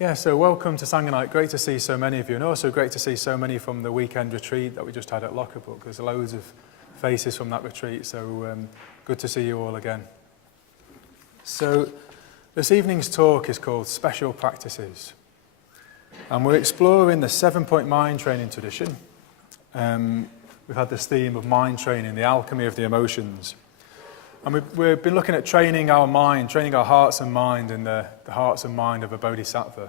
Yeah, so welcome to Sangonite. Great to see so many of you, and also great to see so many from the weekend retreat that we just had at Lockerbrook. There's loads of faces from that retreat, so good to see you all again. So this evening's talk is called Special Practices, and we're exploring the 7-point mind training tradition. We've had this theme of mind training, the alchemy of the emotions. And we've been looking at training our mind, training our hearts and mind in the hearts and mind of a Bodhisattva.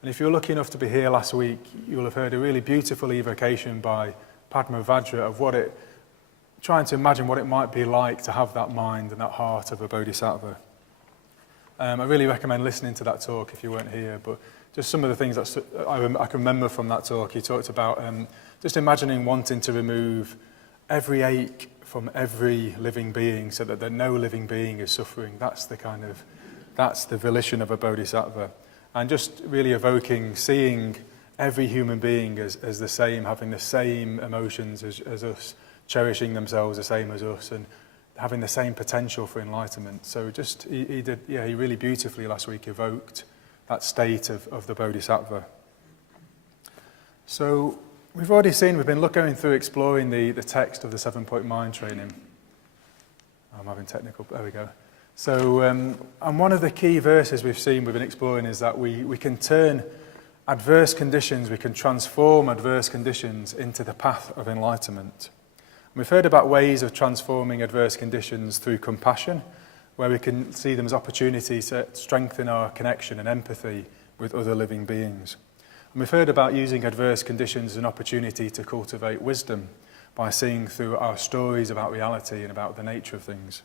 And if you're lucky enough to be here last week, you'll have heard a really beautiful evocation by Padma Vajra of trying to imagine what it might be like to have that mind and that heart of a Bodhisattva. I really recommend listening to that talk if you weren't here, but just some of the things that I can remember from that talk. He talked about just imagining wanting to remove every ache from every living being so that no living being is suffering. That's the volition of a bodhisattva. And just really evoking, seeing every human being as the same, having the same emotions as us, cherishing themselves the same as us, and having the same potential for enlightenment. So he really beautifully last week evoked that state of the bodhisattva. So we've been going through exploring the text of the 7-point mind training. I'm having technical, there we go. So, and one of the key verses we've been exploring is that we can turn adverse conditions, we can transform adverse conditions into the path of enlightenment. And we've heard about ways of transforming adverse conditions through compassion, where we can see them as opportunities to strengthen our connection and empathy with other living beings. And we've heard about using adverse conditions as an opportunity to cultivate wisdom by seeing through our stories about reality and about the nature of things.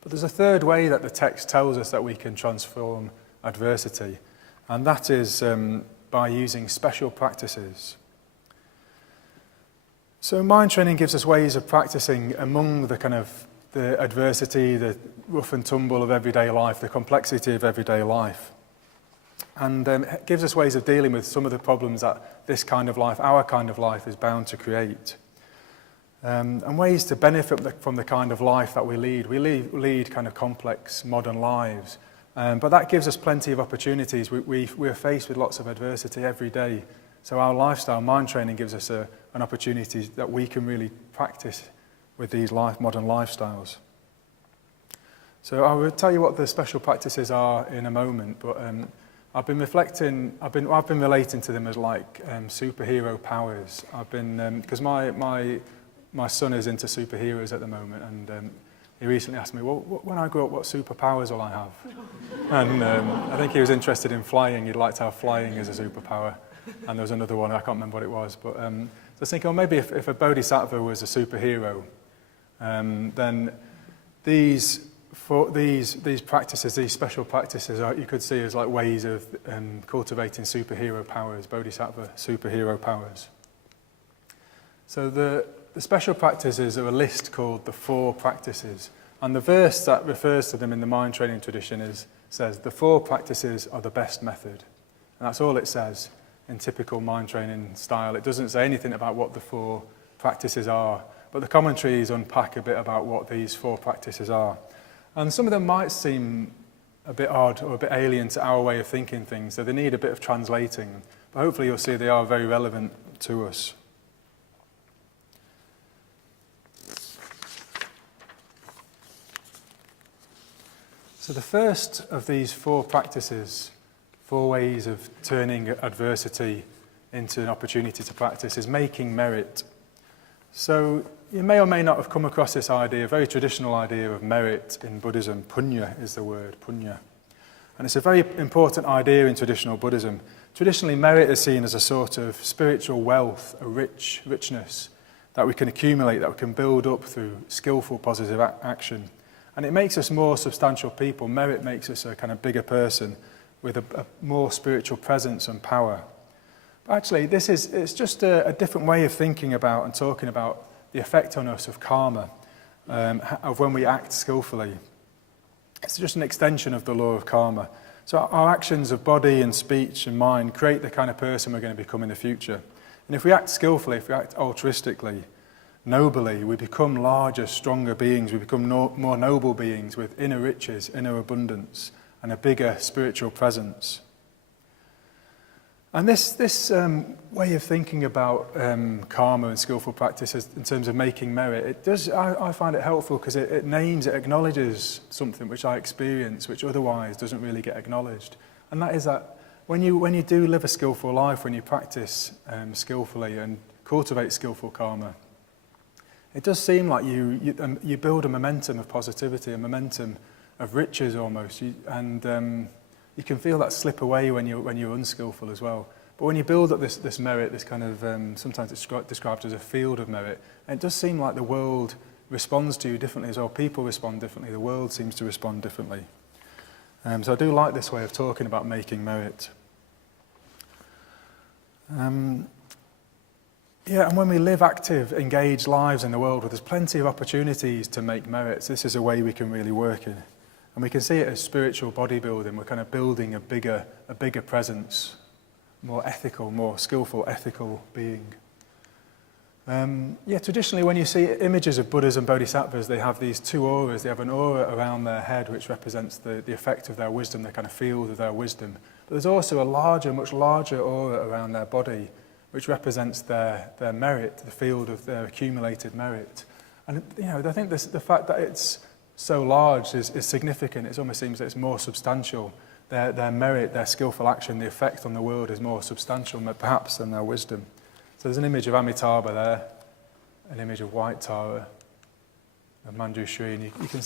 But there's a third way that the text tells us that we can transform adversity, and that is by using special practices. So mind training gives us ways of practicing among the adversity, the rough and tumble of everyday life, the complexity of everyday life. And it gives us ways of dealing with some of the problems that this kind of life, our kind of life, is bound to create. And ways to benefit from the kind of life that we lead. We lead kind of complex, modern lives. But that gives us plenty of opportunities. We're faced with lots of adversity every day. So our lifestyle, mind training, gives us an opportunity that we can really practice with these modern lifestyles. So I will tell you what the special practices are in a moment, but I've been relating to them as like superhero powers. Because my son is into superheroes at the moment, and he recently asked me, well, when I grow up, what superpowers will I have? And I think he was interested in flying. He'd like to have flying as a superpower. And there was another one, I can't remember what it was. But I was thinking, well, maybe if a bodhisattva was a superhero, then these practices, these special practices, you could see as like ways of cultivating superhero powers, bodhisattva superhero powers. So the special practices are a list called the 4 practices. And the verse that refers to them in the mind training tradition says, the 4 practices are the best method. And that's all it says in typical mind training style. It doesn't say anything about what the 4 practices are, but the commentaries unpack a bit about what these 4 practices are. And some of them might seem a bit odd or a bit alien to our way of thinking things, so they need a bit of translating. But hopefully you'll see they are very relevant to us. So the first of these 4 practices, 4 ways of turning adversity into an opportunity to practice, is making merit. So you may or may not have come across this idea, a very traditional idea of merit in Buddhism. Punya is the word, punya. And it's a very important idea in traditional Buddhism. Traditionally, merit is seen as a sort of spiritual wealth, a richness that we can accumulate, that we can build up through skillful positive action. And it makes us more substantial people. Merit makes us a kind of bigger person with a more spiritual presence and power. But actually, it's just a different way of thinking about and talking about the effect on us of karma, of when we act skillfully. It's just an extension of the law of karma. So our actions of body and speech and mind create the kind of person we're going to become in the future. And if we act skillfully, if we act altruistically, nobly, we become larger, stronger beings. We become more noble beings with inner riches, inner abundance, and a bigger spiritual presence. And this way of thinking about karma and skillful practice in terms of making merit, I find it helpful because it acknowledges something which I experience, which otherwise doesn't really get acknowledged. And that is that when you do live a skillful life, when you practice skillfully and cultivate skillful karma, it does seem like you build a momentum of positivity, a momentum of riches almost, and you can feel that slip away when you're unskillful as well. But when you build up this merit, this kind of, sometimes it's described as a field of merit, and it does seem like the world responds to you differently as well. People respond differently, the world seems to respond differently. So I do like this way of talking about making merit. Yeah, and when we live active, engaged lives in the world, where there's plenty of opportunities to make merits, this is a way we can really work in. And we can see it as spiritual bodybuilding. We're kind of building a bigger presence, more ethical, more skillful, ethical being. Traditionally when you see images of Buddhas and Bodhisattvas, they have these two auras. They have an aura around their head which represents the effect of their wisdom, the kind of field of their wisdom. But there's also a much larger aura around their body which represents their merit, the field of their accumulated merit. And I think the fact that it's so large is significant. It almost seems that it's more substantial. Their merit, their skillful action, the effect on the world is more substantial perhaps than their wisdom. So there's an image of Amitabha there, an image of White Tara, of Manjushri, and you can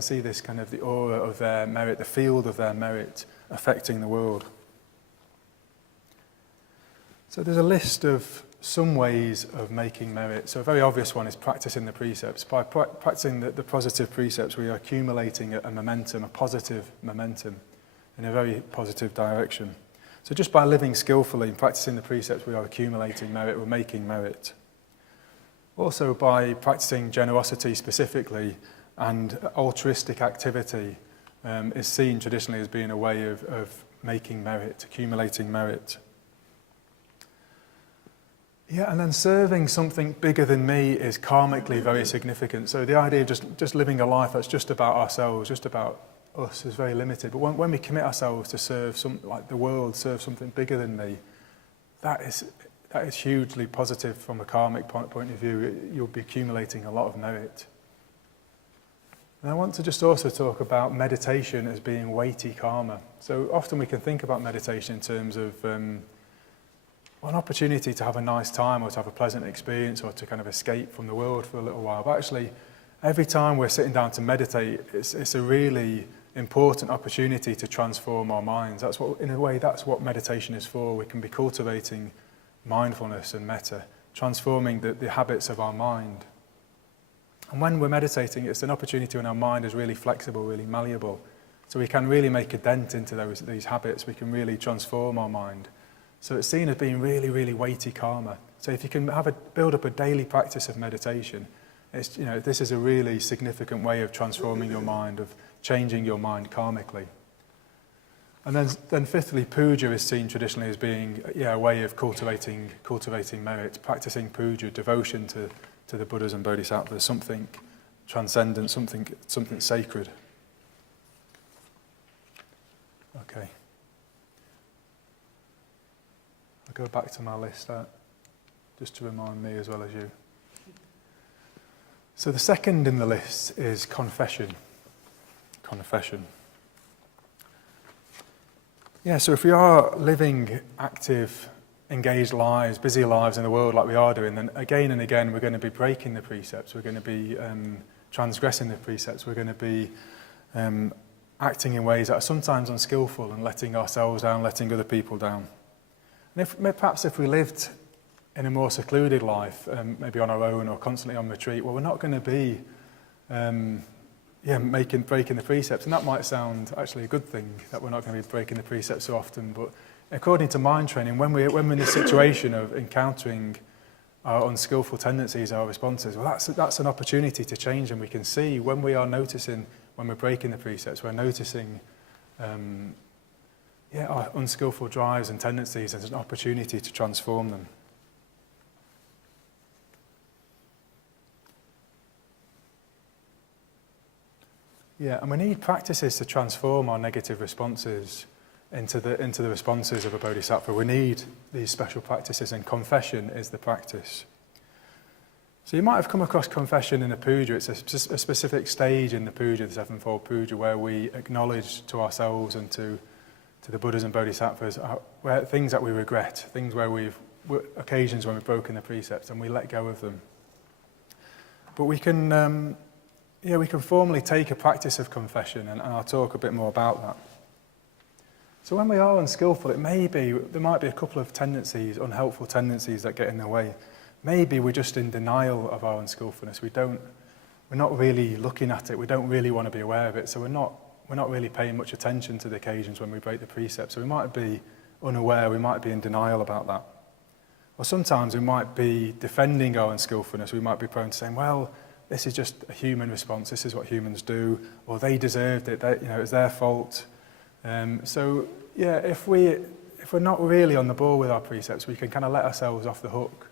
see this kind of the aura of their merit, the field of their merit affecting the world. So there's a list of some ways of making merit. So a very obvious one is practicing the precepts. By practicing the positive precepts, we are accumulating a momentum, a positive momentum, in a very positive direction. So just by living skillfully and practicing the precepts, we are accumulating merit, we're making merit. Also by practicing generosity specifically, and altruistic activity is seen traditionally as being a way of making merit, accumulating merit. Yeah, and then serving something bigger than me is karmically very significant. So the idea of just living a life that's just about ourselves, just about us, is very limited. But when we commit ourselves to serve like the world, serve something bigger than me, that is hugely positive from a karmic point of view. You'll be accumulating a lot of merit. And I want to just also talk about meditation as being weighty karma. So often we can think about meditation in terms of an opportunity to have a nice time or to have a pleasant experience or to kind of escape from the world for a little while. But actually, every time we're sitting down to meditate, it's a really important opportunity to transform our minds. In a way, that's what meditation is for. We can be cultivating mindfulness and metta, transforming the habits of our mind. And when we're meditating, it's an opportunity when our mind is really flexible, really malleable. So we can really make a dent into these habits. We can really transform our mind. So it's seen as being really, really weighty karma. So if you can build up a daily practice of meditation, this is a really significant way of transforming your mind, of changing your mind karmically. And then fifthly, puja is seen traditionally as being a way of cultivating merit, practicing puja, devotion to the Buddhas and Bodhisattvas, something transcendent, something sacred. Okay. I'll go back to my list just to remind me as well as you. So the second in the list is confession. Confession. Yeah, so if we are living active, engaged lives, busy lives in the world like we are doing, then again and again we're going to be breaking the precepts, we're going to be transgressing the precepts, we're going to be acting in ways that are sometimes unskillful and letting ourselves down, letting other people down. And perhaps if we lived in a more secluded life, maybe on our own or constantly on retreat, well, we're not going to be breaking the precepts. And that might sound actually a good thing, that we're not going to be breaking the precepts so often. But according to mind training, when we're in the situation of encountering our unskillful tendencies, our responses, well, that's an opportunity to change them. We can see when we are noticing, when we're breaking the precepts, we're noticing our unskillful drives and tendencies as an opportunity to transform them. Yeah, and we need practices to transform our negative responses into the responses of a bodhisattva. We need these special practices, and confession is the practice. So you might have come across confession in a puja. It's a specific stage in the puja, the sevenfold puja, where we acknowledge to ourselves and to the Buddhas and Bodhisattvas where things that we regret, things where occasions when we've broken the precepts, and we let go of them. But we can formally take a practice of confession, and I'll talk a bit more about that. So when we are unskillful, there might be a couple of tendencies, unhelpful tendencies that get in the way. Maybe we're just in denial of our unskillfulness. We're not really looking at it. We don't really want to be aware of it. So we're not really paying much attention to the occasions when we break the precepts. So we might be unaware. We might be in denial about that. Or sometimes we might be defending our unskillfulness. We might be prone to saying, well, this is just a human response. This is what humans do. Or they deserved it. It was their fault. If we're not really on the ball with our precepts, we can kind of let ourselves off the hook.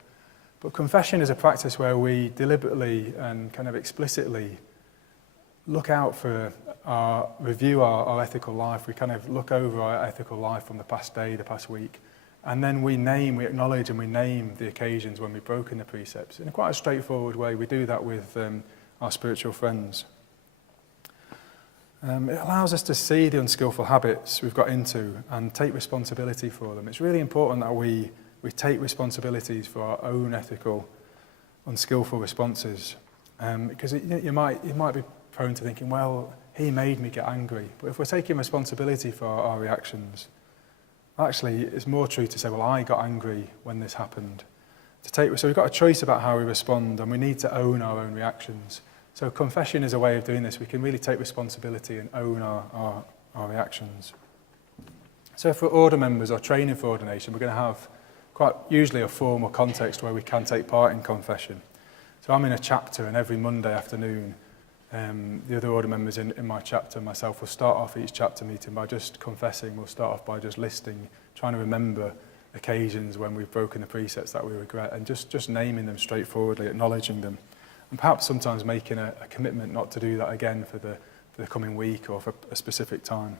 But confession is a practice where we deliberately and kind of explicitly look out for review our ethical life. We kind of look over our ethical life from the past day, the past week, and then we acknowledge and we name the occasions when we've broken the precepts. In quite a straightforward way, we do that with our spiritual friends. It allows us to see the unskillful habits we've got into and take responsibility for them. It's really important that we take responsibilities for our own ethical, unskillful responses. Because you might be prone to thinking, well, he made me get angry. But if we're taking responsibility for our reactions, actually it's more true to say, well, I got angry when this happened. So we've got a choice about how we respond, and we need to own our own reactions. So confession is a way of doing this. We can really take responsibility and own our reactions. So if we're order members or training for ordination, we're going to have quite usually a formal context where we can take part in confession. So I'm in a chapter, and every Monday afternoon, the other order members in my chapter and myself will start off each chapter meeting by just confessing. We'll start off by just listing, trying to remember occasions when we've broken the precepts that we regret, and just naming them straightforwardly, acknowledging them, and perhaps sometimes making a commitment not to do that again for the coming week or for a specific time.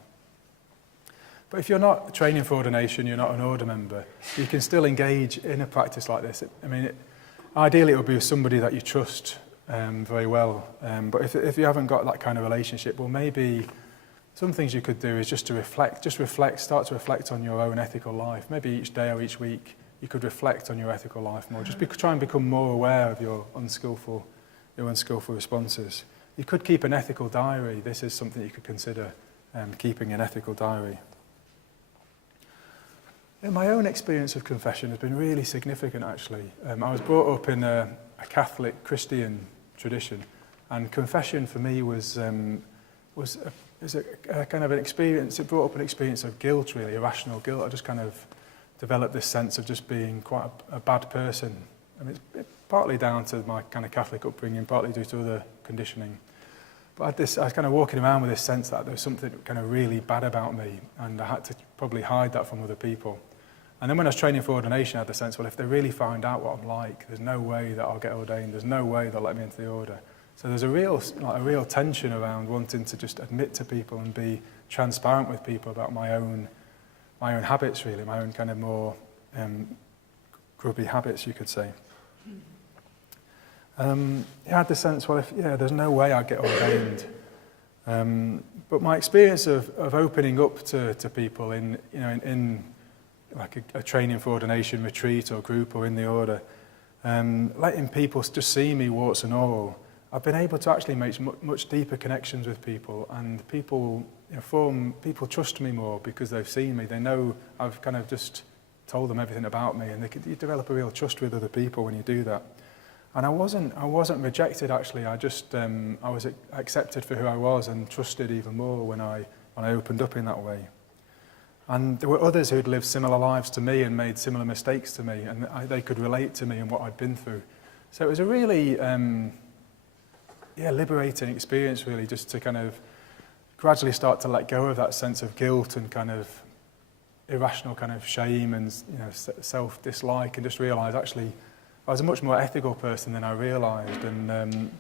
But if you're not training for ordination, you're not an order member, you can still engage in a practice like this. Ideally it would be with somebody that you trust very well. But if you haven't got that kind of relationship, well, maybe some things you could do is just start to reflect on your own ethical life. Maybe each day or each week you could reflect on your ethical life more. Try and become more aware of your unskillful responses. You could keep an ethical diary. This is something you could consider, keeping an ethical diary. My own experience of confession has been really significant, actually. I was brought up in a Catholic Christian tradition, and confession for me was a kind of an experience. It brought up an experience of guilt, really, irrational guilt. I just kind of developed this sense of just being quite a bad person. It's partly down to my kind of Catholic upbringing, partly due to other conditioning. But I was kind of walking around with this sense that there was something kind of really bad about me, and I had to probably hide that from other people. And then when I was training for ordination, I had the sense, well, if they really find out what I'm like, there's no way that I'll get ordained. There's no way they'll let me into the order. So there's a real tension around wanting to just admit to people and be transparent with people about my own habits, really, my own kind of more grubby habits, you could say. I had the sense, well, there's no way I'd get ordained. But my experience of opening up to people in like a training for ordination retreat or group or in the order, letting people just see me warts and all, I've been able to actually make much deeper connections with people, and people trust me more because they've seen me. They know I've kind of just told them everything about me, and you develop a real trust with other people when you do that. And I wasn't rejected, actually. I was accepted for who I was and trusted even more when I opened up in that way. And there were others who'd lived similar lives to me and made similar mistakes to me, and they could relate to me and what I'd been through. So it was a really liberating experience, really, just to kind of gradually start to let go of that sense of guilt and kind of irrational kind of shame and self-dislike, and just realise actually I was a much more ethical person than I realised, and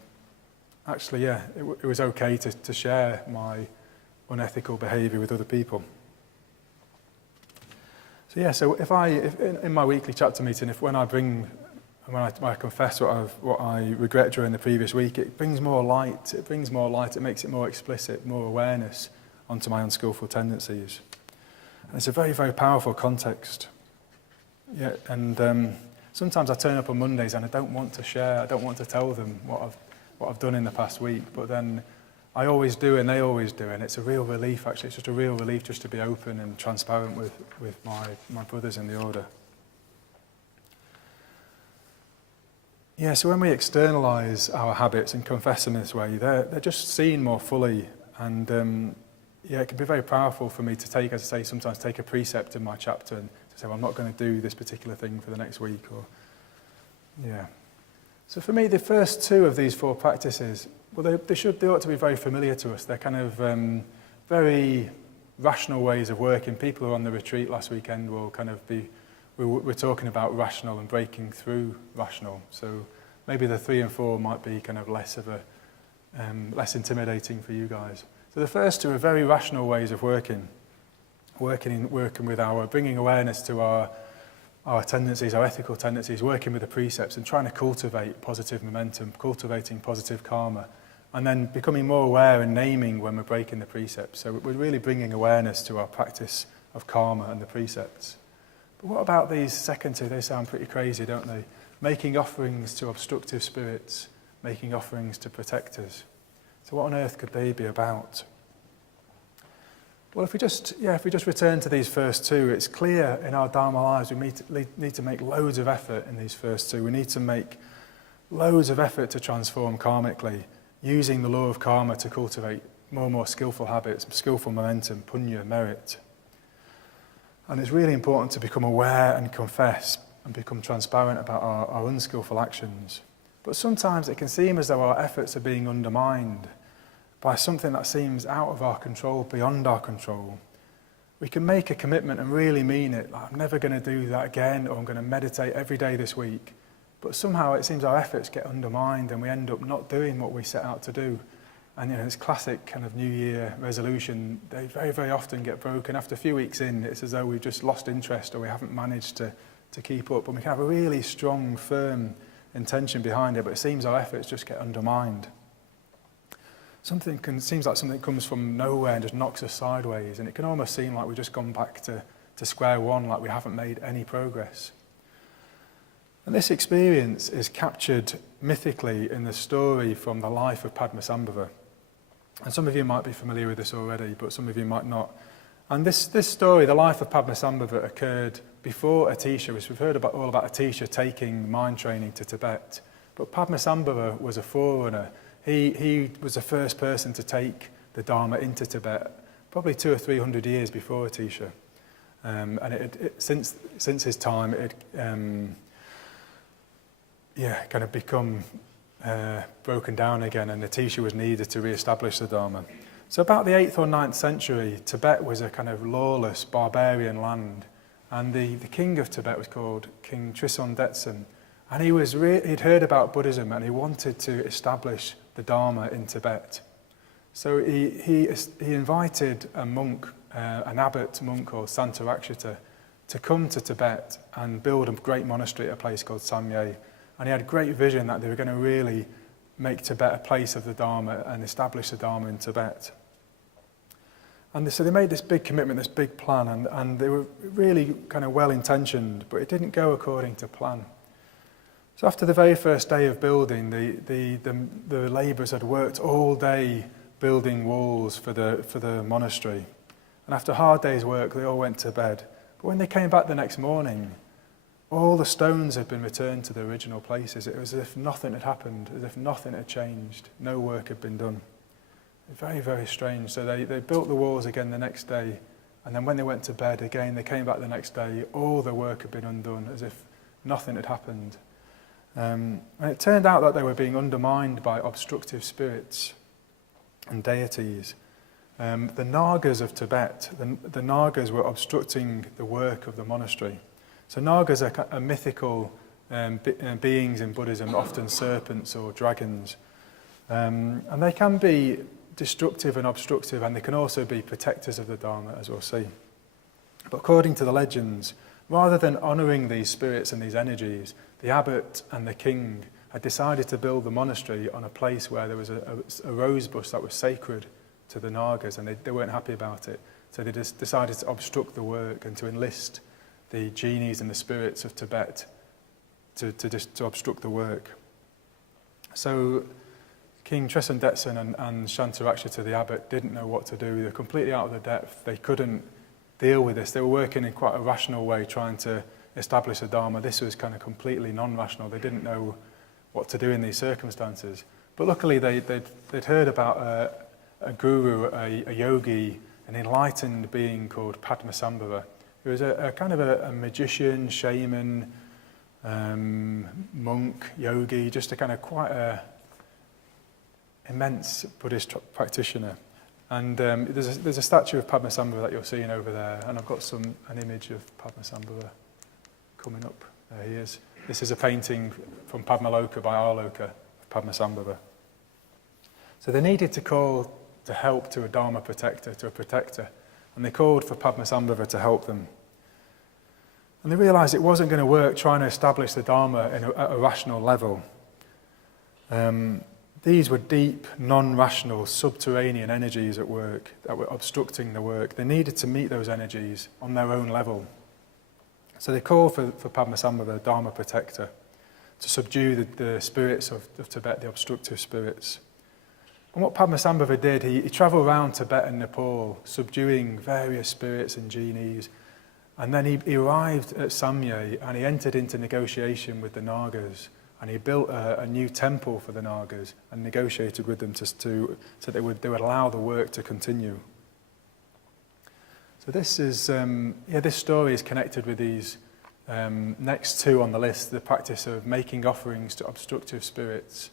it was okay to share my unethical behaviour with other people. So if in my weekly chapter meeting, when I confess what I regret during the previous week, it brings more light. It makes it more explicit, more awareness onto my unskillful tendencies. And it's a very, very powerful context. Yeah, and sometimes I turn up on Mondays and I don't want to share. I don't want to tell them what I've done in the past week. But then I always do, and they always do, and it's a real relief. Actually, it's just a real relief just to be open and transparent with my brothers in the order. Yeah, so when we externalise our habits and confess them this way, they're just seen more fully, and it can be very powerful for me to take, as I say, sometimes take a precept in my chapter and to say, well, I'm not going to do this particular thing for the next week, So for me, the first two of these four practices, well, they ought to be very familiar to us. They're kind of very rational ways of working. People who were on the retreat last weekend will kind of be, we're talking about rational and breaking through rational. So maybe the 3 and 4 might be kind of less intimidating for you guys. So the first two are very rational ways of working with bringing awareness to our tendencies, our ethical tendencies, working with the precepts and trying to cultivate positive momentum, cultivating positive karma, and then becoming more aware and naming when we're breaking the precepts. So we're really bringing awareness to our practice of karma and the precepts. But what about these second two? They sound pretty crazy, don't they? Making offerings to obstructive spirits, making offerings to protectors. So what on earth could they be about? Well, if we just return to these first two, it's clear in our Dharma lives we need to make loads of effort in these first two. We need to make loads of effort to transform karmically, using the law of karma to cultivate more and more skillful habits, skillful momentum, punya, merit. And it's really important to become aware and confess and become transparent about our unskillful actions. But sometimes it can seem as though our efforts are being undermined by something that seems out of our control, beyond our control. We can make a commitment and really mean it, like, I'm never going to do that again, or I'm going to meditate every day this week. But somehow it seems our efforts get undermined and we end up not doing what we set out to do. And this classic kind of New Year resolution, they very, very often get broken. After a few weeks in, it's as though we've just lost interest or we haven't managed to keep up. And we can have a really strong, firm intention behind it, but it seems our efforts just get undermined. Seems like something comes from nowhere and just knocks us sideways, and it can almost seem like we've just gone back to square one, like we haven't made any progress. And this experience is captured mythically in the story from the life of Padmasambhava. And some of you might be familiar with this already, but some of you might not. And this story, the life of Padmasambhava, occurred before Atisha. We've heard all about Atisha taking mind training to Tibet. But Padmasambhava was a forerunner. He was the first person to take the Dharma into Tibet, probably 200 or 300 years before Atisha. And since his time, it kind of become broken down again, and Atisha was needed to re-establish the Dharma. So about the 8th or 9th century, Tibet was a kind of lawless, barbarian land, and the king of Tibet was called King Trisong Detsen, and he'd heard about Buddhism and he wanted to establish the Dharma in Tibet. So he invited a monk, an abbot monk called Santarakshita, to come to Tibet and build a great monastery at a place called Samye. And he had a great vision that they were going to really make Tibet a place of the Dharma and establish the Dharma in Tibet. And so they made this big commitment, this big plan, and they were really kind of well-intentioned, but it didn't go according to plan. So after the very first day of building, the labourers had worked all day building walls for the monastery. And after a hard day's work, they all went to bed. But when they came back the next morning, all the stones had been returned to the original places. It was as if nothing had happened, as if nothing had changed. No work had been done. Very, very strange. So they built the walls again the next day, and then when they went to bed again, they came back the next day, all the work had been undone, as if nothing had happened. And it turned out that they were being undermined by obstructive spirits and deities. The Nagas of Tibet, the Nagas were obstructing the work of the monastery. So Nagas are mythical beings in Buddhism, often serpents or dragons. And they can be destructive and obstructive, and they can also be protectors of the Dharma, as we'll see. But according to the legends, rather than honouring these spirits and these energies, the abbot and the king had decided to build the monastery on a place where there was a rose bush that was sacred to the Nagas, and they weren't happy about it. So they just decided to obstruct the work and to enlist the genies and the spirits of Tibet to obstruct the work. So King Tresendetsen and Shantarakshita, the abbot, didn't know what to do. They were completely out of their depth. They couldn't deal with this. They were working in quite a rational way, trying to establish a dharma. This was kind of completely non-rational. They didn't know what to do in these circumstances. But luckily they'd heard about a guru, a yogi, an enlightened being called Padmasambhava, who was a kind of a magician, shaman, monk, yogi, just a kind of quite a immense Buddhist practitioner. And there's a statue of Padmasambhava that you're seeing over there, and I've got an image of Padmasambhava coming up. There he is. This is a painting from Padmaloka by Arloka of Padmasambhava. So they needed to call to help to a Dharma protector, to a protector, and they called for Padmasambhava to help them. And they realised it wasn't going to work trying to establish the Dharma at a rational level. These were deep, non-rational, subterranean energies at work that were obstructing the work. They needed to meet those energies on their own level. So they called for Padmasambhava, the Dharma protector, to subdue the spirits of Tibet, the obstructive spirits. And what Padmasambhava did, he travelled around Tibet and Nepal, subduing various spirits and genies. And then he arrived at Samye and he entered into negotiation with the Nagas. And he built a new temple for the Nagas and negotiated with them so they would allow the work to continue. So this is this story is connected with these next two on the list: the practice of making offerings to obstructive spirits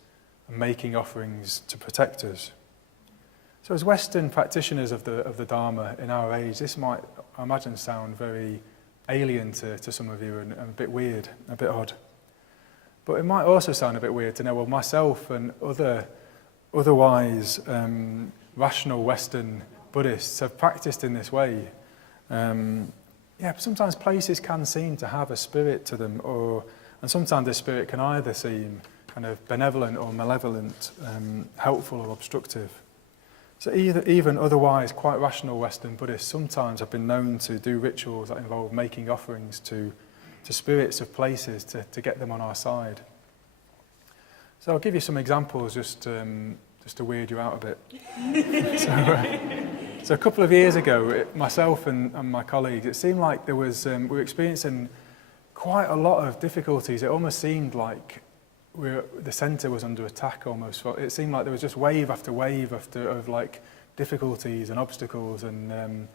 and making offerings to protectors. So as Western practitioners of the Dharma in our age, this might, I imagine, sound very alien to some of you and a bit weird, a bit odd. But it might also sound a bit weird to know, well, myself and otherwise rational Western Buddhists have practiced in this way. Sometimes places can seem to have a spirit to them, and sometimes the spirit can either seem kind of benevolent or malevolent, helpful or obstructive. So even otherwise quite rational Western Buddhists sometimes have been known to do rituals that involve making offerings to spirits of places to get them on our side. So I'll give you some examples just to weird you out a bit. So a couple of years ago, myself and my colleagues, it seemed like there was we were experiencing quite a lot of difficulties. It almost seemed like the centre was under attack almost. It seemed like there was just wave after wave of like difficulties and obstacles and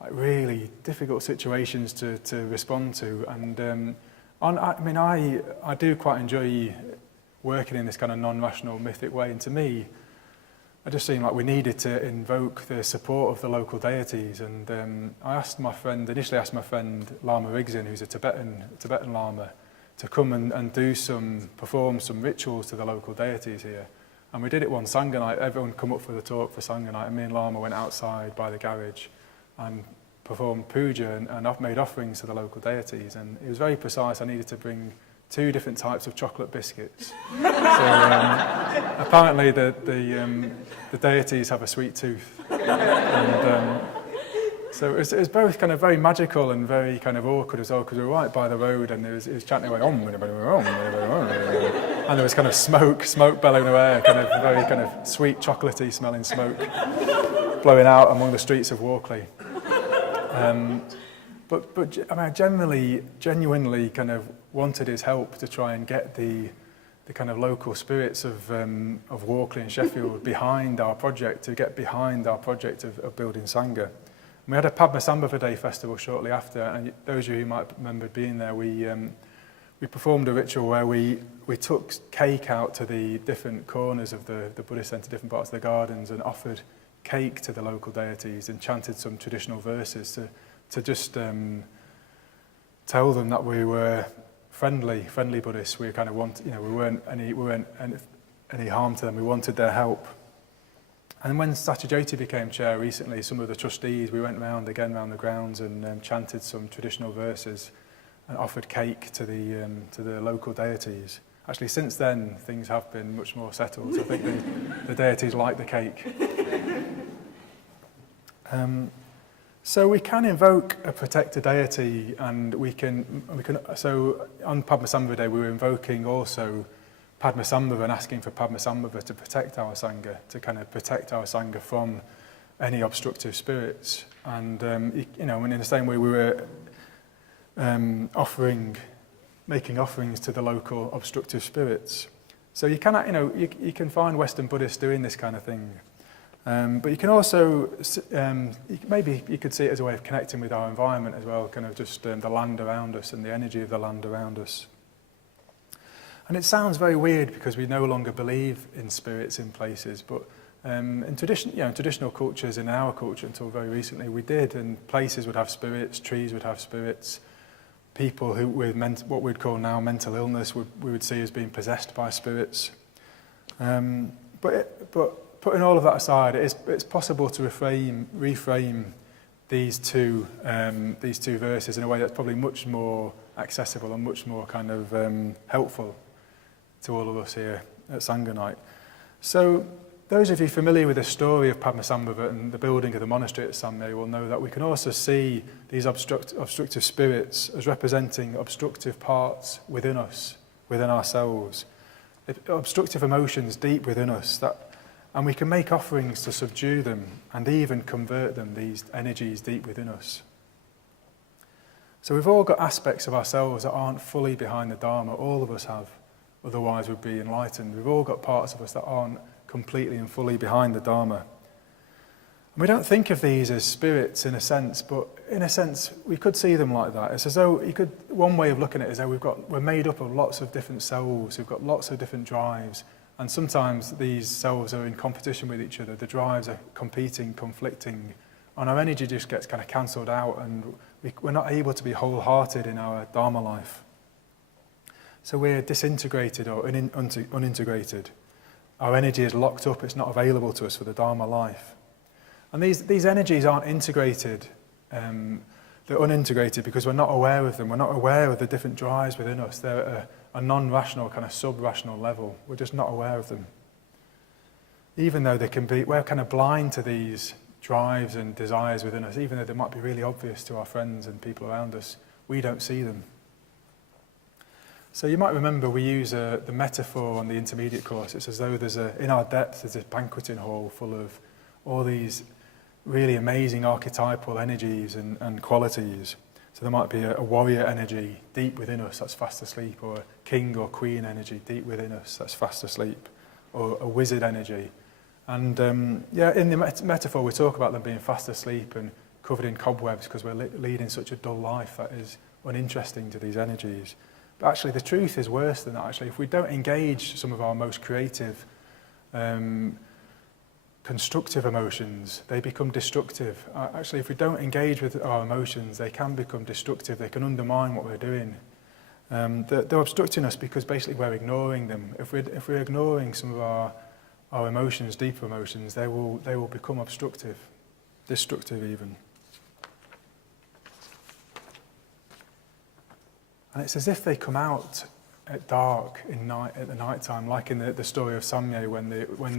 like really difficult situations to respond to. And I do quite enjoy working in this kind of non-rational, mythic way. And to me, it just seemed like we needed to invoke the support of the local deities. And I initially asked my friend Lama Rigzin, who's a Tibetan Lama, to come and perform some rituals to the local deities here. And we did it one Sangha night. Everyone come up for the talk for Sangha night, and me and Lama went outside by the garage and performed puja and made offerings to the local deities. And it was very precise. I needed to bring 2 different types of chocolate biscuits. So apparently the deities have a sweet tooth. And so it was both kind of very magical and very kind of awkward as well, because we were right by the road and it was chanting away, and there was kind of smoke bellowing away, kind of very kind of sweet chocolatey smelling smoke blowing out among the streets of Walkley. But I mean, genuinely kind of wanted his help to try and get the kind of local spirits of Walkley and Sheffield behind our project, of building Sangha. And we had a Padmasambhava Day festival shortly after, and those of you who might remember being there, we performed a ritual where we took cake out to the different corners of the Buddhist centre, different parts of the gardens, and offered cake to the local deities and chanted some traditional verses to just tell them that we were friendly Buddhists. We kind of we weren't any harm to them. We wanted their help. And when Satyajoti became chair recently, some of the trustees, we went round the grounds and chanted some traditional verses and offered cake to the local deities. Actually, since then, things have been much more settled. So I think the deities like the cake. So we can invoke a protector deity, and we can. So on Padmasambhava Day, we were invoking also Padmasambhava and asking for Padmasambhava to protect our sangha, to kind of protect our sangha from any obstructive spirits. And and in the same way, we were making offerings to the local obstructive spirits. So you can find Western Buddhists doing this kind of thing. But you can also, maybe you could see it as a way of connecting with our environment as well, kind of just the land around us and the energy of the land around us. And it sounds very weird because we no longer believe in spirits in places, but in traditional cultures, in our culture until very recently, we did, and places would have spirits, trees would have spirits, people who with what we'd call now mental illness we would see as being possessed by spirits. But putting all of that aside, it's possible to reframe these two verses in a way that's probably much more accessible and much more kind of helpful to all of us here at Sangha Night. So those of you familiar with the story of Padmasambhava and the building of the monastery at Samye will know that we can also see these obstructive spirits as representing obstructive parts within us, within ourselves, obstructive emotions deep within us, and we can make offerings to subdue them and even convert them, these energies deep within us. So we've all got aspects of ourselves that aren't fully behind the Dharma. All of us have, otherwise we'd be enlightened. We've all got parts of us that aren't completely and fully behind the Dharma. And we don't think of these as spirits in a sense, but in a sense we could see them like that. It's as though one way of looking at it is that we're made up of lots of different selves, we've got lots of different drives, and sometimes these selves are in competition with each other. The drives are competing, conflicting, and our energy just gets kind of cancelled out, and we're not able to be wholehearted in our Dharma life. So we're disintegrated or unintegrated. Our energy is locked up, it's not available to us for the Dharma life. And these energies aren't integrated, they're unintegrated because we're not aware of them. We're not aware of the different drives within us. They're at a non-rational, kind of sub-rational level. We're just not aware of them. Even though we're kind of blind to these drives and desires within us, even though they might be really obvious to our friends and people around us, we don't see them. So you might remember we use the metaphor on the intermediate course. It's as though in our depth there's this banqueting hall full of all these really amazing archetypal energies and qualities. So there might be a warrior energy deep within us that's fast asleep, or a king or queen energy deep within us that's fast asleep, or a wizard energy. And in the metaphor we talk about them being fast asleep and covered in cobwebs because we're leading such a dull life that is uninteresting to these energies. But actually the truth is worse than that. Actually, if we don't engage some of our most creative, constructive emotions, they become destructive. Actually, if we don't engage with our emotions, they can become destructive. They can undermine what we're doing. They're obstructing us because basically we're ignoring them. If we're ignoring some of our emotions, deeper emotions, they will become obstructive, destructive even. And it's as if they come out at dark at the night time, like in the story of Samye, when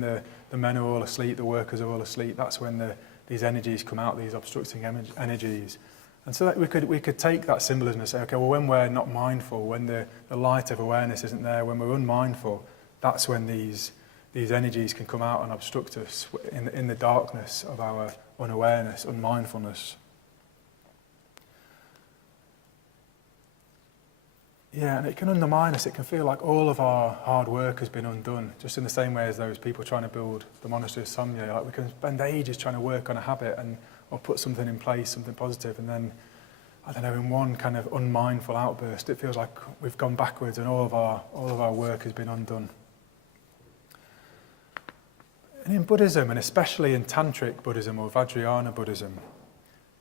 the men are all asleep, the workers are all asleep. That's when these energies come out, these obstructing energies. And so that we could take that symbolism and say, okay, well, when we're not mindful, when the light of awareness isn't there, when we're unmindful, that's when these energies can come out and obstruct us in the darkness of our unawareness, unmindfulness. Yeah, and it can undermine us. It can feel like all of our hard work has been undone, just in the same way as those people trying to build the monastery of Samye. Like we can spend ages trying to work on a habit or put something in place, something positive, and then, I don't know, in one kind of unmindful outburst, it feels like we've gone backwards and all of our work has been undone. And in Buddhism, and especially in Tantric Buddhism or Vajrayana Buddhism,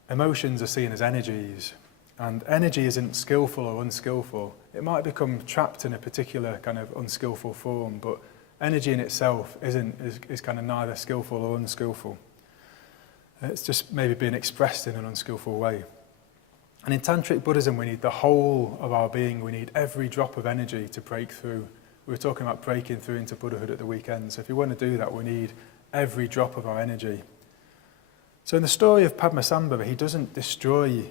emotions are seen as energies. And energy isn't skillful or unskillful. It might become trapped in a particular kind of unskillful form, but energy in itself is kind of neither skillful or unskillful. It's just maybe being expressed in an unskillful way. And in Tantric Buddhism, we need the whole of our being. We need every drop of energy to break through. We were talking about breaking through into Buddhahood at the weekend. So if you want to do that, we need every drop of our energy. So in the story of Padmasambhava, he doesn't destroy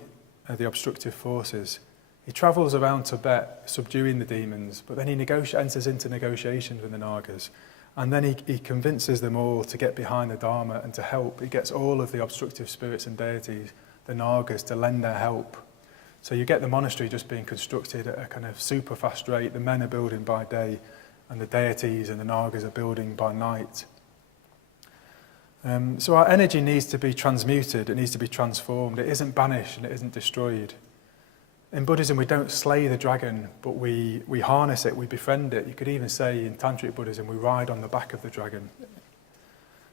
the obstructive forces. He travels around Tibet, subduing the demons, but then he enters into negotiations with the Nagas. And then he convinces them all to get behind the Dharma and to help. He gets all of the obstructive spirits and deities, the Nagas, to lend their help. So you get the monastery just being constructed at a kind of super fast rate. The men are building by day, and the deities and the Nagas are building by night. So our energy needs to be transmuted, it needs to be transformed. It isn't banished and it isn't destroyed. In Buddhism, we don't slay the dragon, but we harness it, we befriend it. You could even say in Tantric Buddhism, we ride on the back of the dragon.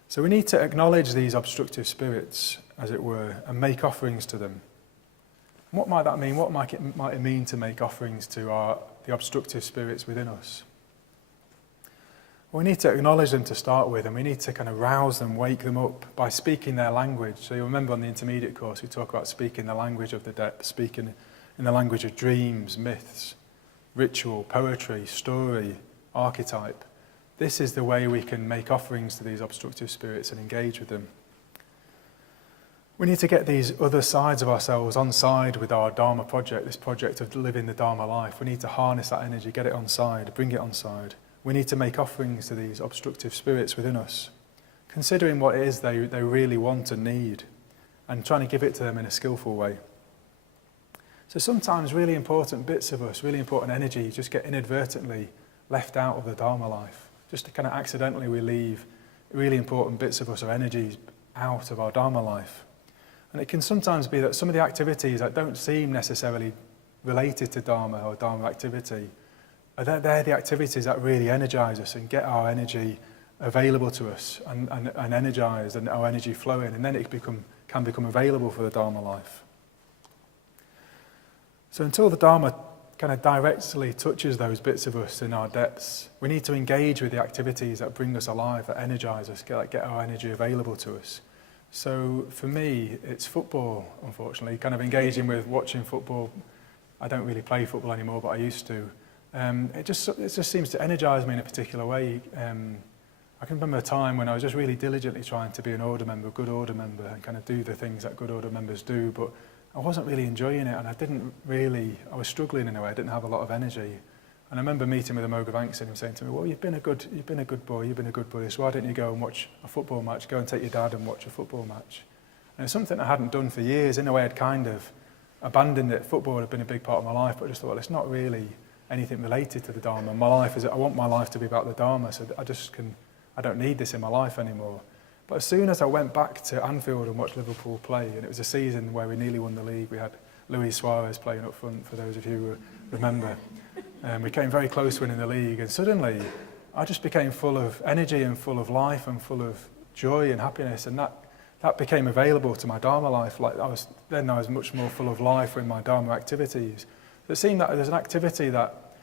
So we need to acknowledge these obstructive spirits, as it were, and make offerings to them. What might that mean? What might it mean to make offerings to the obstructive spirits within us? Well, we need to acknowledge them to start with, and we need to kind of rouse them, wake them up by speaking their language. So you remember on the intermediate course, we talk about speaking the language of the depths, speaking in the language of dreams, myths, ritual, poetry, story, archetype. This is the way we can make offerings to these obstructive spirits and engage with them. We need to get these other sides of ourselves on side with our Dharma project, this project of living the Dharma life. We need to harness that energy, get it on side, bring it on side. We need to make offerings to these obstructive spirits within us, considering what it is they really want and need, and trying to give it to them in a skillful way. So sometimes really important bits of us, really important energy, just get inadvertently left out of the Dharma life. Just to kind of accidentally we leave really important bits of us or energies out of our Dharma life. And it can sometimes be that some of the activities that don't seem necessarily related to Dharma or Dharma activity, they're the activities that really energize us and get our energy available to us and energized and our energy flowing, and then it can become available for the Dharma life. So until the Dharma kind of directly touches those bits of us in our depths, we need to engage with the activities that bring us alive, that energize us, get our energy available to us. So for me, it's football, unfortunately, kind of engaging with watching football. I don't really play football anymore, but I used to. It just seems to energize me in a particular way. I can remember a time when I was just really diligently trying to be an order member, a good order member, and kind of do the things that good order members do, but I wasn't really enjoying it, and I was struggling in a way. I didn't have a lot of energy. And I remember meeting with a Mogavangsa and him saying to me, well, you've been a good boy, you've been a good Buddhist, why don't you go and watch a football match, go and take your dad and watch a football match? And it's something I hadn't done for years. In a way, I'd kind of abandoned it. Football had been a big part of my life, but I just thought, well, it's not really anything related to the Dharma. I want my life to be about the Dharma, so I don't need this in my life anymore. But as soon as I went back to Anfield and watched Liverpool play, and it was a season where we nearly won the league, we had Luis Suarez playing up front, for those of you who remember. We came very close to winning the league, and suddenly I just became full of energy and full of life and full of joy and happiness, and that became available to my Dharma life. I was much more full of life in my Dharma activities. So it seemed that there's an activity that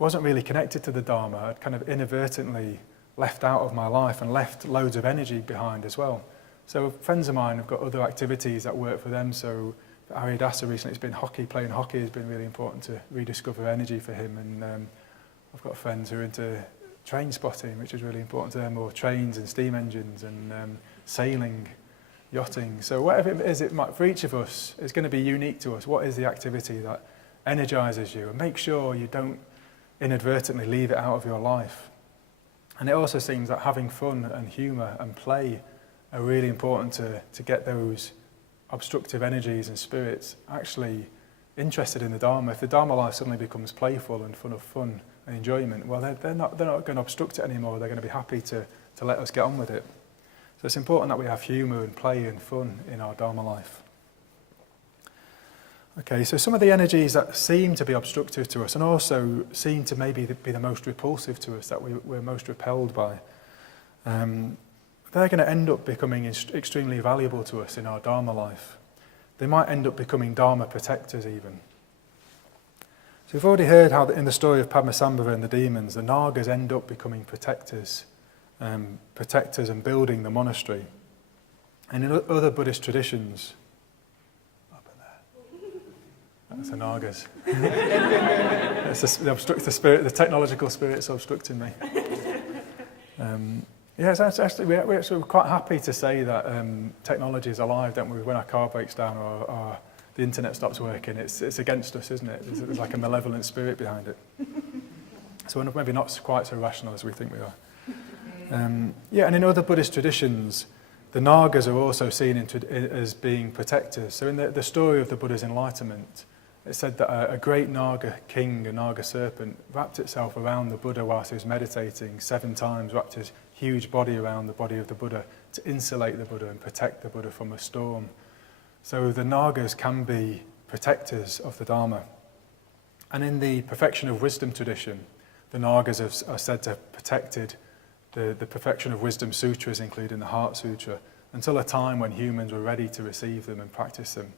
wasn't really connected to the Dharma. I'd kind of inadvertently left out of my life and left loads of energy behind as well. So friends of mine have got other activities that work for them. So for Aryadasa recently, it's been hockey. Playing hockey has been really important to rediscover energy for him. And I've got friends who are into train spotting, which is really important to them, or trains and steam engines and sailing, yachting. So whatever it is, for each of us, it's going to be unique to us. What is the activity that energizes you? And make sure you don't inadvertently leave it out of your life. And it also seems that having fun and humour and play are really important to get those obstructive energies and spirits actually interested in the Dharma. If the Dharma life suddenly becomes playful and full of fun and enjoyment, well, they're not going to obstruct it anymore. They're going to be happy to let us get on with it. So it's important that we have humour and play and fun in our Dharma life. Okay, so some of the energies that seem to be obstructive to us and also seem to maybe be the most repulsive to us, that we're most repelled by, they're going to end up becoming extremely valuable to us in our Dharma life. They might end up becoming Dharma protectors even. So we've already heard how in the story of Padmasambhava and the demons, the Nagas end up becoming protectors and building the monastery. And in other Buddhist traditions, up in there, that's the Nagas. It's the spirit, the technological spirit's obstructing me. Yes, actually, we're quite happy to say that technology is alive, don't we? When our car breaks down or the internet stops working, it's against us, isn't it? There's like a malevolent spirit behind it. So we're maybe not quite so rational as we think we are. And in other Buddhist traditions, the Nagas are also seen as being protectors. So in the story of the Buddha's enlightenment, it said that a great Naga king, a Naga serpent, wrapped itself around the Buddha whilst he was meditating 7 times, wrapped his huge body around the body of the Buddha to insulate the Buddha and protect the Buddha from a storm. So the Nagas can be protectors of the Dharma. And in the Perfection of Wisdom tradition, the Nagas are said to have protected the Perfection of Wisdom sutras, including the Heart Sutra, until a time when humans were ready to receive them and practice them.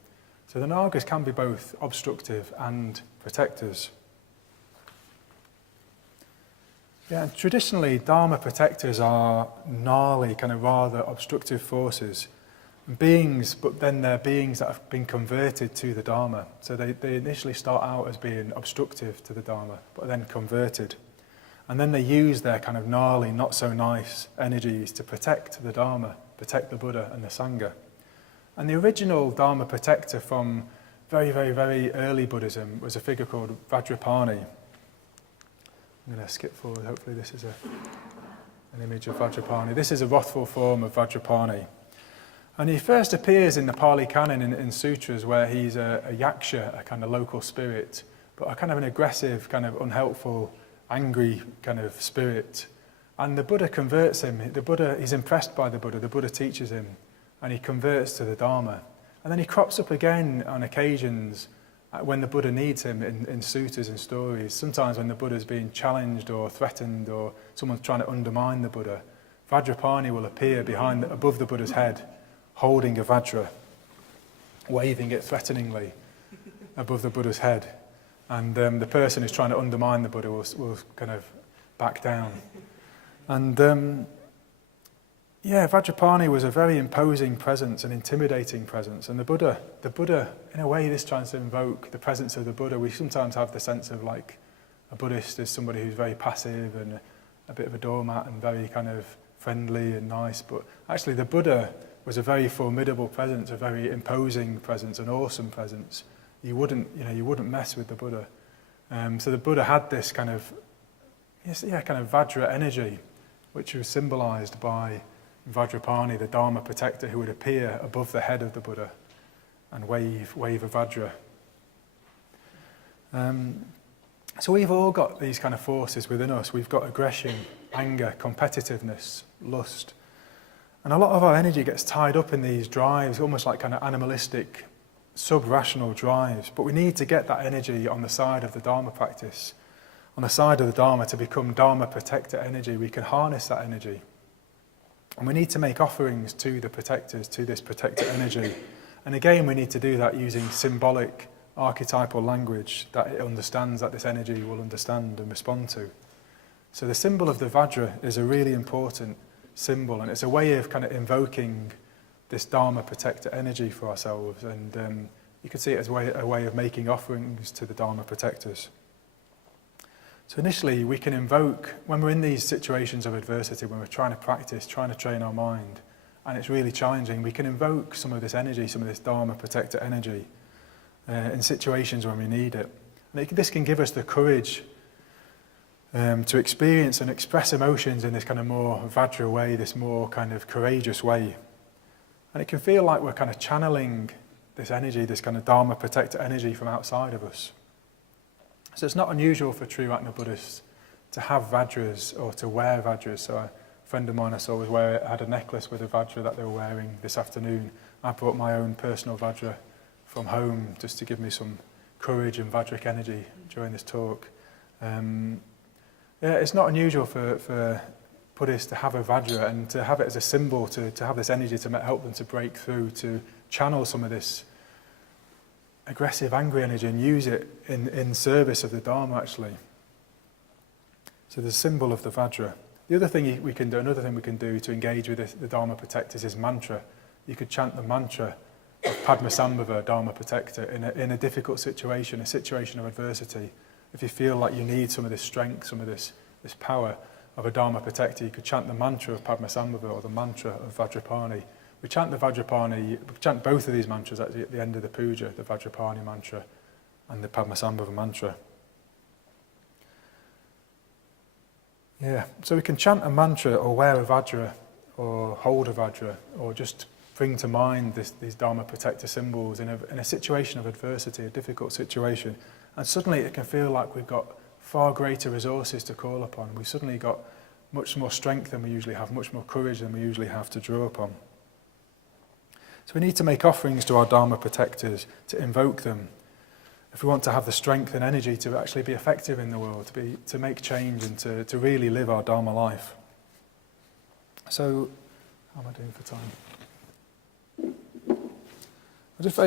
So the Nagas can be both obstructive and protectors. Yeah, and traditionally, Dharma protectors are gnarly, kind of rather obstructive forces. Beings, but then they're beings that have been converted to the Dharma. So they initially start out as being obstructive to the Dharma, but then converted. And then they use their kind of gnarly, not so nice energies to protect the Dharma, protect the Buddha and the Sangha. And the original Dharma protector from very, very, very early Buddhism was a figure called Vajrapani. I'm going to skip forward. Hopefully this is an image of Vajrapani. This is a wrathful form of Vajrapani. And he first appears in the Pali Canon in sutras where he's a yaksha, a kind of local spirit, but a kind of an aggressive, kind of unhelpful, angry kind of spirit. And the Buddha converts him. He's impressed by the Buddha teaches him, and he converts to the Dharma. And then he crops up again on occasions when the Buddha needs him in sutras and stories. Sometimes when the Buddha's being challenged or threatened or someone's trying to undermine the Buddha, Vajrapani will appear above the Buddha's head, holding a Vajra, waving it threateningly above the Buddha's head. And the person who's trying to undermine the Buddha will kind of back down. And Vajrapani was a very imposing presence, an intimidating presence. And the Buddha, in a way, this tries to invoke the presence of the Buddha. We sometimes have the sense of like a Buddhist as somebody who's very passive and a bit of a doormat and very kind of friendly and nice. But actually the Buddha was a very formidable presence, a very imposing presence, an awesome presence. You wouldn't mess with the Buddha. So the Buddha had this kind of Vajra energy, which was symbolized by Vajrapani, the Dharma protector, who would appear above the head of the Buddha and wave a Vajra. So we've all got these kind of forces within us. We've got aggression, anger, competitiveness, lust. And a lot of our energy gets tied up in these drives, almost like kind of animalistic, sub-rational drives. But we need to get that energy on the side of the Dharma practice, on the side of the Dharma to become Dharma protector energy. We can harness that energy. And we need to make offerings to the protectors, to this protector energy. And again, we need to do that using symbolic, archetypal language that it understands, that this energy will understand and respond to. So the symbol of the Vajra is a really important symbol, and it's a way of kind of invoking this Dharma protector energy for ourselves. And you could see it as a way of making offerings to the Dharma protectors. So initially, we can invoke, when we're in these situations of adversity, when we're trying to practice, trying to train our mind, and it's really challenging, we can invoke some of this energy, some of this Dharma protector energy in situations when we need it. And this can give us the courage to experience and express emotions in this kind of more Vajra way, this more kind of courageous way. And it can feel like we're kind of channeling this energy, this kind of Dharma protector energy from outside of us. So it's not unusual for true Ratna Buddhists to have Vajras or to wear Vajras. So a friend of mine I saw had a necklace with a Vajra that they were wearing this afternoon. I brought my own personal Vajra from home just to give me some courage and Vajric energy during this talk. It's not unusual for Buddhists to have a Vajra and to have it as a symbol, to have this energy to help them to break through, to channel some of this aggressive, angry energy and use it in service of the Dharma, actually. So the symbol of the Vajra. The other thing we can do, another thing we can do to engage with the Dharma protectors is mantra. You could chant the mantra of Padmasambhava, Dharma protector, in a difficult situation, a situation of adversity. If you feel like you need some of this strength, some of this power of a Dharma protector, you could chant the mantra of Padmasambhava or the mantra of Vajrapani. We chant the Vajrapani, we chant both of these mantras actually at the end of the puja, the Vajrapani mantra and the Padmasambhava mantra. Yeah, so we can chant a mantra or wear a Vajra or hold a Vajra or just bring to mind these Dharma protector symbols in a situation of adversity, a difficult situation. And suddenly it can feel like we've got far greater resources to call upon. We've suddenly got much more strength than we usually have, much more courage than we usually have to draw upon. So we need to make offerings to our Dharma protectors, to invoke them, if we want to have the strength and energy to actually be effective in the world, to make change and to really live our Dharma life. So, how am I doing for time? Just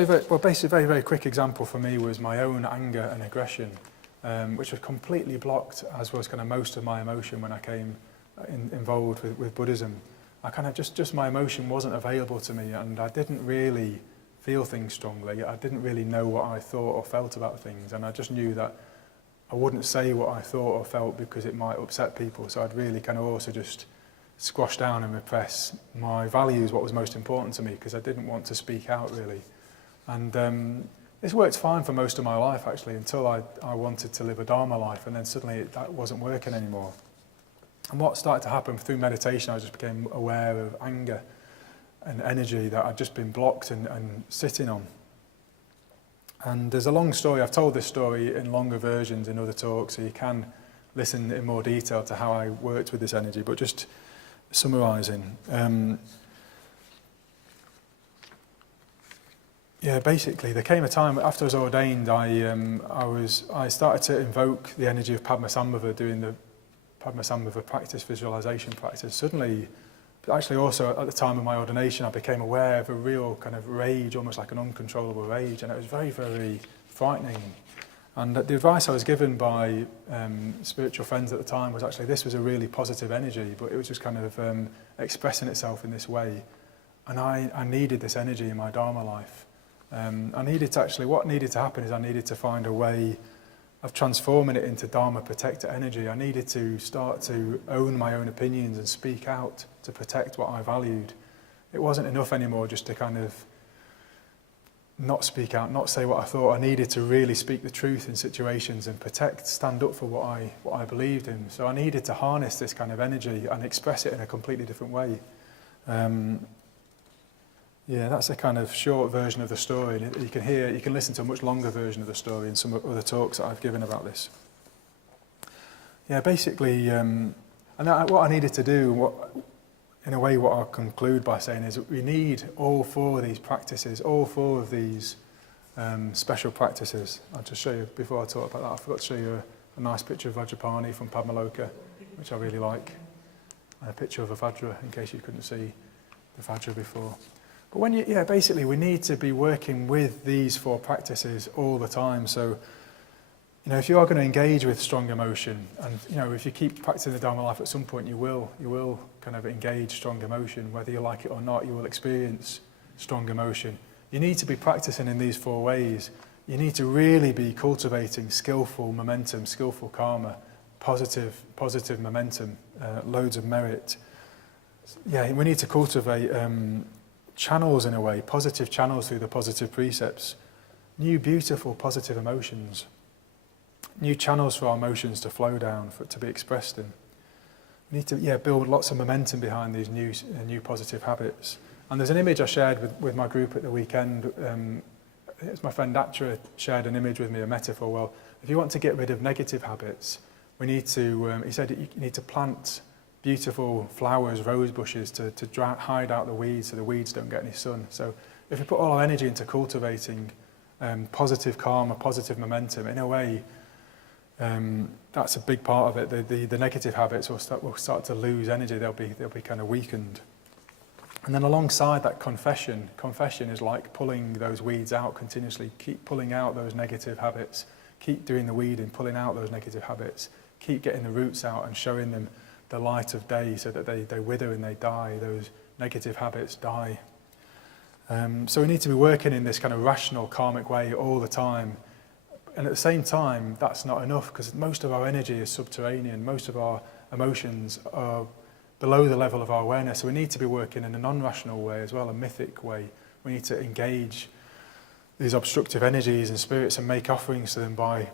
basically a very quick example for me was my own anger and aggression, which was completely blocked, as was kind of most of my emotion when I came involved with Buddhism. I kind of just my emotion wasn't available to me, and I didn't really feel things strongly. I didn't really know what I thought or felt about things, and I just knew that I wouldn't say what I thought or felt because it might upset people. So I'd really kind of also just squash down and repress my values, what was most important to me, because I didn't want to speak out really. And this worked fine for most of my life actually, until I wanted to live a Dharma life, and then suddenly that wasn't working anymore. And what started to happen through meditation, I just became aware of anger and energy that I'd just been blocked and sitting on. And there's a long story. I've told this story in longer versions in other talks, so you can listen in more detail to how I worked with this energy, but just summarising. Basically, there came a time after I was ordained, I started to invoke the energy of Padmasambhava, doing the Padmasambhava practice, visualization practice. Suddenly, actually also at the time of my ordination, I became aware of a real kind of rage, almost like an uncontrollable rage, and it was very, very frightening. And the advice I was given by spiritual friends at the time was actually this was a really positive energy, but it was just kind of expressing itself in this way. And I needed this energy in my Dharma life. What needed to happen is I needed to find a way of transforming it into Dharma protector energy. I needed to start to own my own opinions and speak out to protect what I valued. It wasn't enough anymore just to kind of not speak out, not say what I thought. I needed to really speak the truth in situations and stand up for what I believed in. So I needed to harness this kind of energy and express it in a completely different way. That's a kind of short version of the story. You can listen to a much longer version of the story in some other talks that I've given about this. Basically, what I needed to do, what I'll conclude by saying is that we need all four of these practices, all four of these special practices. I'll just show you, before I talk about that, I forgot to show you a nice picture of Vajrapani from Padmaloka, which I really like, and a picture of a Vajra, in case you couldn't see the Vajra before. But basically we need to be working with these four practices all the time. So, if you are going to engage with strong emotion, and if you keep practicing the Dharma life, at some point you will kind of engage strong emotion, whether you like it or not. You will experience strong emotion. You need to be practicing in these four ways. You need to really be cultivating skillful momentum, skillful karma, positive momentum, loads of merit. We need to cultivate channels in a way, positive channels through the positive precepts, new beautiful positive emotions, new channels for our emotions to flow down, to be expressed in. We need to build lots of momentum behind these new positive habits. And there's an image I shared with my group at the weekend. It's my friend Atra shared an image with me, a metaphor. Well, if you want to get rid of negative habits, we need to, he said, you need to plant beautiful flowers, rose bushes to hide out the weeds so the weeds don't get any sun. So if we put all our energy into cultivating positive karma, positive momentum, in a way, that's a big part of it. The negative habits will start to lose energy. They'll be kind of weakened. And then alongside that confession is like pulling those weeds out continuously. Keep pulling out those negative habits. Keep doing the weeding, pulling out those negative habits. Keep getting the roots out and showing them the light of day so that they wither and they die. Those negative habits die. So we need to be working in this kind of rational, karmic way all the time. And at the same time, that's not enough because most of our energy is subterranean. Most of our emotions are below the level of our awareness. So we need to be working in a non-rational way as well, a mythic way. We need to engage these obstructive energies and spirits and make offerings to them by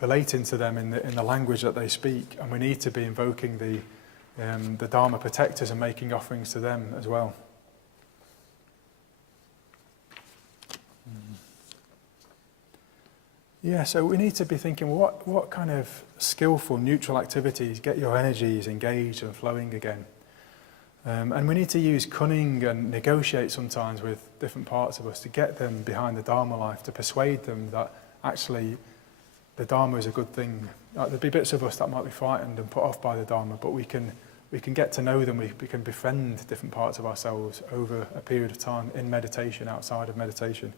relating to them in the language that they speak. And we need to be invoking the Dharma protectors and making offerings to them as well. Yeah, so we need to be thinking, what kind of skillful, neutral activities get your energies engaged and flowing again? And we need to use cunning and negotiate sometimes with different parts of us to get them behind the Dharma life, to persuade them that actually the Dharma is a good thing. There'll be bits of us that might be frightened and put off by the Dharma, but we can get to know them, we can befriend different parts of ourselves over a period of time in meditation, outside of meditation.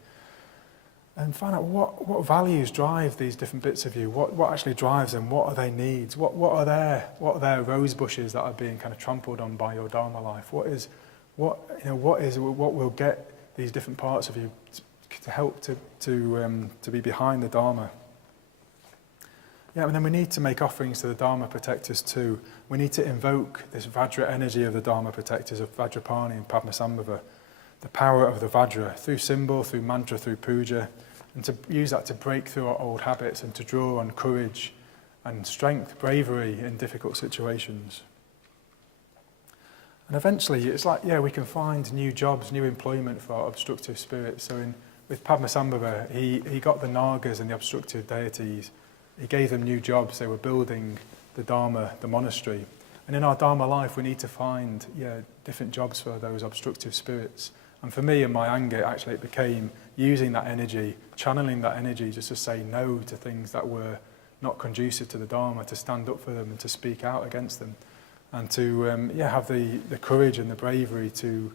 And find out what values drive these different bits of you. What actually drives them? What are their needs? What are their rose bushes that are being kind of trampled on by your Dharma life? What will get these different parts of you to help to be behind the Dharma? Yeah, and then we need to make offerings to the Dharma protectors too. We need to invoke this Vajra energy of the Dharma protectors of Vajrapani and Padmasambhava, the power of the Vajra through symbol, through mantra, through puja. And to use that to break through our old habits and to draw on courage and strength, bravery in difficult situations. And eventually, it's like, we can find new jobs, new employment for our obstructive spirits. So with Padmasambhava, he got the Nagas and the obstructive deities. He gave them new jobs. They were building the Dharma, the monastery. And in our Dharma life, we need to find different jobs for those obstructive spirits. And for me, in my anger, actually, it became using that energy, channeling that energy just to say no to things that were not conducive to the Dharma, to stand up for them and to speak out against them. And to have the courage and the bravery to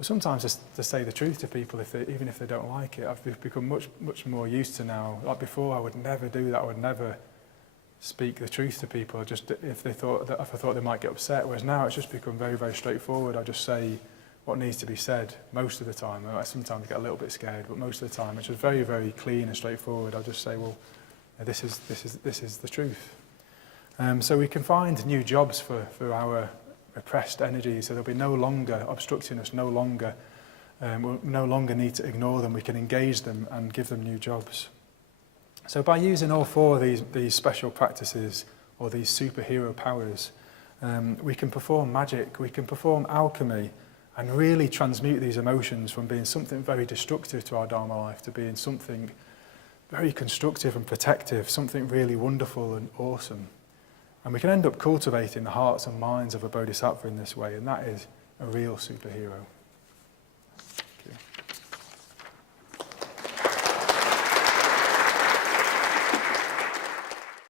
sometimes just to say the truth to people, even if they don't like it. I've become much more used to now. Like before, I would never do that. I would never speak the truth to people, just if I thought they might get upset. Whereas now it's just become very, very straightforward. I just say what needs to be said most of the time. I sometimes get a little bit scared, but most of the time it's just very, very clean and straightforward. I'll just say, well, this is the truth. So we can find new jobs for our repressed energies, so they'll be no longer obstructing us, we'll no longer need to ignore them. We can engage them and give them new jobs. So by using all four of these special practices or these superhero powers, we can perform magic, we can perform alchemy, and really transmute these emotions from being something very destructive to our Dharma life to being something very constructive and protective, something really wonderful and awesome. And we can end up cultivating the hearts and minds of a bodhisattva in this way, and that is a real superhero.